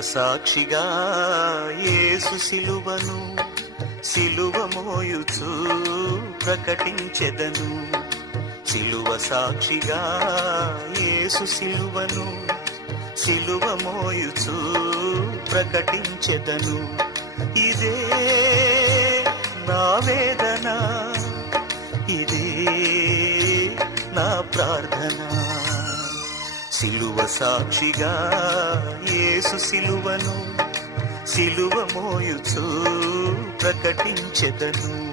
సాక్షిగా యేసు సిలువను సిలువ మోయుచు ప్రకటించెదను. సిలువ సాక్షిగా యేసు సిలువను సిలువ మోయుచు ప్రకటించెదను. ఇదే నా వేదన, ఇదే నా ప్రార్థన. సిలువ సాక్షిగా యేసు సిలువను సిలువ మోయుచు ప్రకటించెదను.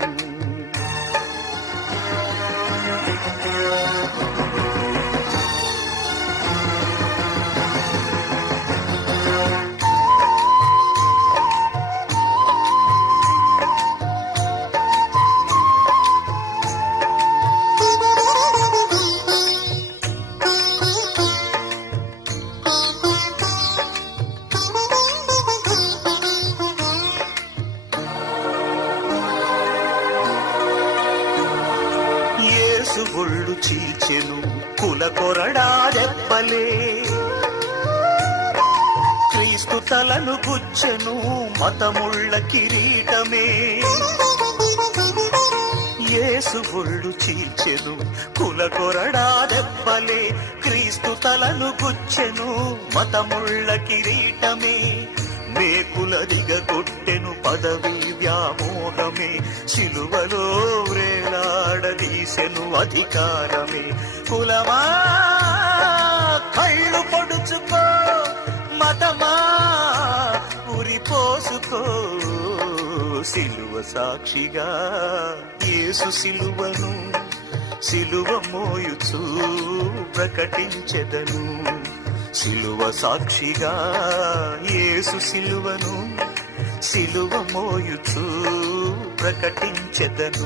ఒళ్ళు చీల్చెను కుల కొరడా దెబ్బలే, క్రీస్తు తలను గుచ్చెను మతముళ్ళ కిరీటమే. యేసు ఒళ్ళు చీల్చెను కుల కొరడా దెబ్బలే, క్రీస్తు తలను గుచ్చెను మతముళ్ళ కిరీటమే. మేకుల దిగగొట్టెను పదవి వ్యామోహమే, సిలువలో వ్రేలాడదీసెను అధికారమే. కులమా కళ్ళు పొడుచుకో, మతమా ఉరిపోసుకో. సిలువ సాక్షిగా యేసు సిలువను సిలువ మోయుచు ప్రకటించెదను. సిలువ సాక్షిగా యేసు సిలువను సిలువ మోయుచు ప్రకటించెదను.